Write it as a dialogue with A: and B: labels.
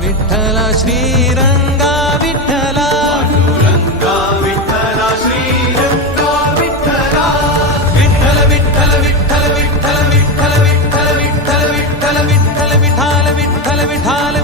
A: Vitthala శ్రీరంగా Vitthala Vitthala Vitthala Vitthala Vitthala Vitthala Vitthala Vitthala Vitthala Vitthala Vitthala Vitthala Vitthala